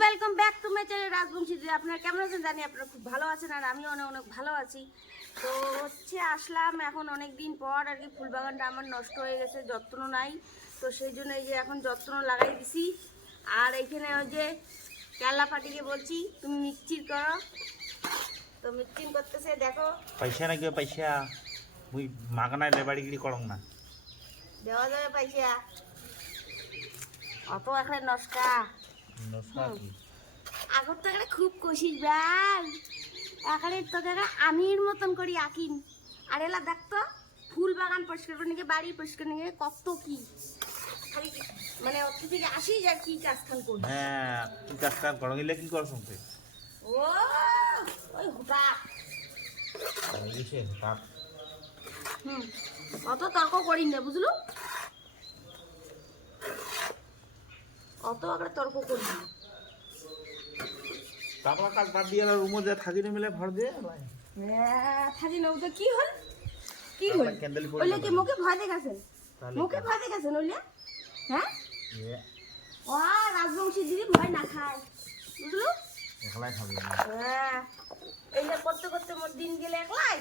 Welcome back to my channel Rajbanshi দিদি আপনারা কেমন আছেন জানি আপনারা খুব ভালো আছেন আর আমি অনেক অনেক ভালো আছি। তো হচ্ছে আসলাম এখন অনেক দিন পর আর কি ফুল বাগানটা আমার নষ্ট হয়ে গেছে যত্ন নাই। তো সেই জন্য এই যে এখন যত্ন লাগাই দিছি। আর এখানে ওই যে কেলা পাটিকে বলছি তুমি মিক্সির করো। তো মিক্সিং করতেছে দেখো। পয়সা নাকি পয়সা। ওই মাগনা লেবাড়িগিরি করম না। দেওয়া যাবে পয়সা। অত একটা নষ্ট। আগর তো একটা খুব কষিস ভাই এখানে তোকে আমির মতন করি আকিন আর এলা দেখতো ফুল বাগান পরিষ্কার করে নিয়ে বাড়ি পরিষ্কার নিয়ে কত কি। খালি মানে অত থেকে আসি আর কি কাজ খান করি হ্যাঁ তুই কাজ করং? ইলে কি করছ তুই ও ওই হঠাৎ হুম অত তর্ক করি না বুঝলু? অত একটা তর্ক করি না। তারপর কাজ বাদ দিয়ে রুমে যা থাকি না মিলে ভর দিয়ে হ্যাঁ, থাকি না ওটা কি হল? কি হল? তারপরে ক্যান্ডেল পড়ে ওইলে কি মুখে ভয় দেখাছেন? মুখে ভয় দেখাছেন ওইলে? হ্যাঁ? ও রাজবংশী দিদি ভয় না খায়। বুঝলু? একলাই খাবে হ্যাঁ। এইটা করতে করতে মোর দিন গেলে একলাই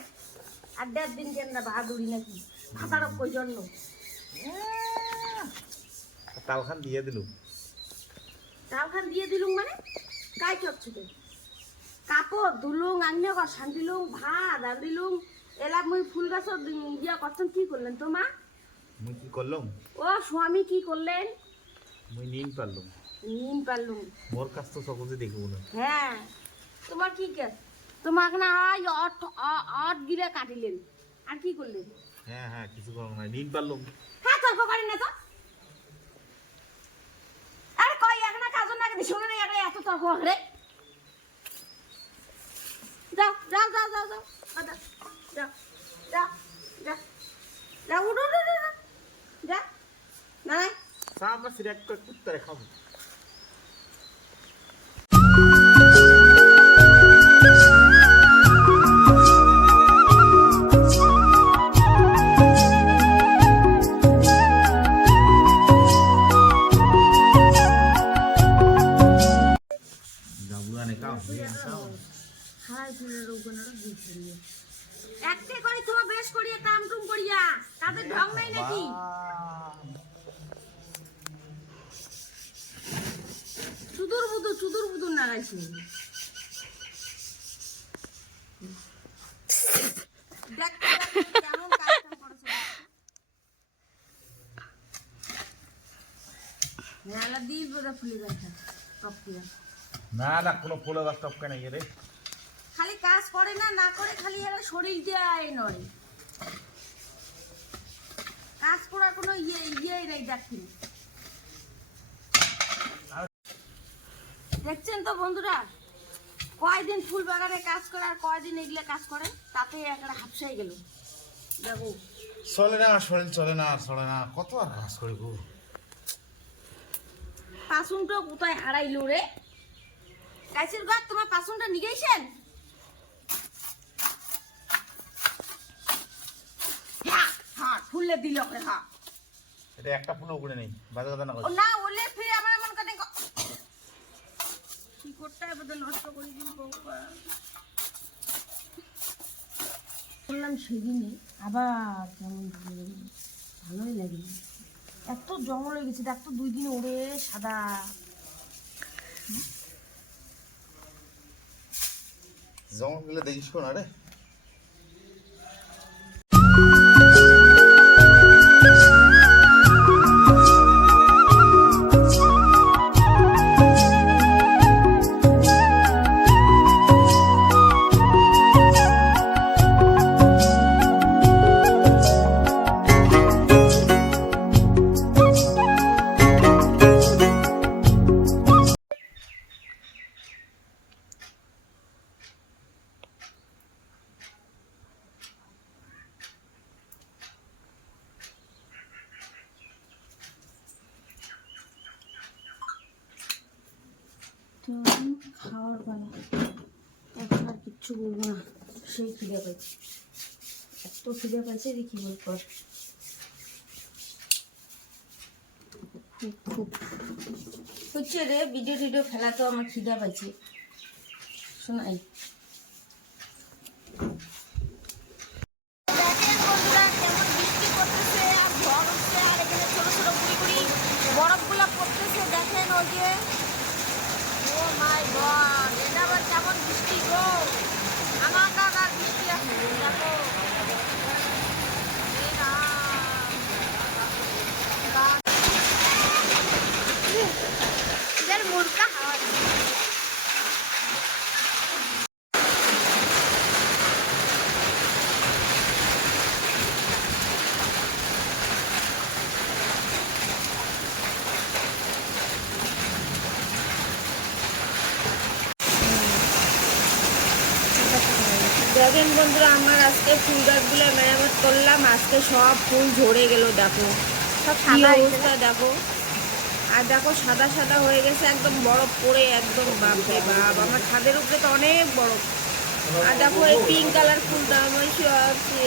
আর দেড় দিন কেন না বাহাদুরি নাকি? ভাতারক কই জন্য তালখান দিয়ে দিলু তাওখান দিয়ে দিলুম মানে? কাই চচ্ছে তো কাপড় ধুলুং আন্য কষান দিলুং ভাত আর দিলুং এলা মুই ফুল গাছত দিয়া করছেন কি করলেন তো মা? মুই কি করলাম? ও স্বামী কি করলেন? মুই নিন পারলাম। নিন পারলুম। মোর কাছ তো সকলে দেখব না। হ্যাঁ তোমার কি কাজ তোমাকে না হয় অট অট গিরে কাটিলেন। আর কি করলেন? হ্যাঁ হ্যাঁ কিছু করং না নিন পারলাম। হ্যাঁ তর্ক করেন না তো আরে কই এখন কাজও না কিন্তু শুনে একটা এত তর্ক করে। যাও যাও যাও যাও যাও। যাও যাও যাও যাও, উঠো। যা না আমরা করে কুত্তারে খাব। চুদুর বুদুর চুদুর বুদুর দেখ কেমন করেছে? ফুলে গেছে টপ না না কোনো ফুলে গাছ টপকে নাই রে। খালি কাজ করে না না করে খালি এরা শরীর দেয় নয়। কাজ করার কোনো ইয়ে ইয়ে নেই দেখি। দেখছেন তো বন্ধুরা? কয়দিন ফুল বাগানে কাজ করে আর কয়দিন এগুলো কাজ করে? তাতে একটা হাফসাই গেল। দেখো। চলে না শরীর চলে না চলে না কত আর কাজ করি গো। পাসুনটা কোথায় হারাইলো রে? গাছের ঘর তোমার পাসুনটা নিগেছেন হ্যাঁ ফুললে দিল করে হ্যাঁ এটা একটা ফুলও উড়ে নেই বাজে কথা না না ওলে ফিরে আমার মন কানে ক- কি করতে হবে তো নষ্ট করে দিন বউকা বললাম সেদিনে আবার কেমন ভালোই লাগে এত জঙ্গল হয়ে গেছে দেখ তো দুই দিন ওরে সাদা। জমা গেলে দেখিস না রে। খাওয়ার পালা। এখন আর কিচ্ছু বলব না, সেই খিদে পাইছে। এত খিদে পাইছে যে কী বলব খুব। হচ্ছে রে ভিডিও টিডিও ফেলা তো আমার খিদে পাইছে। শোনাই বরফগুলা পড়তেছে। দেখেন ওই যে মাই গড এটা আবার কেমন বৃষ্টি গো। দেখেন বন্ধুরা আমার আজকে ফুল গাছগুলো মেরামত করলাম। আজকে সব ফুল ঝরে গেল দেখো। সব সাদা অবস্থা দেখো। আর দেখো সাদা সাদা হয়ে গেছে একদম বরফ পরে একদম বাপরে বাপ। আমার ছাদের উপরে তো অনেক বরফ। আর দেখো এই পিঙ্ক কালার ফুলটা আমার আছে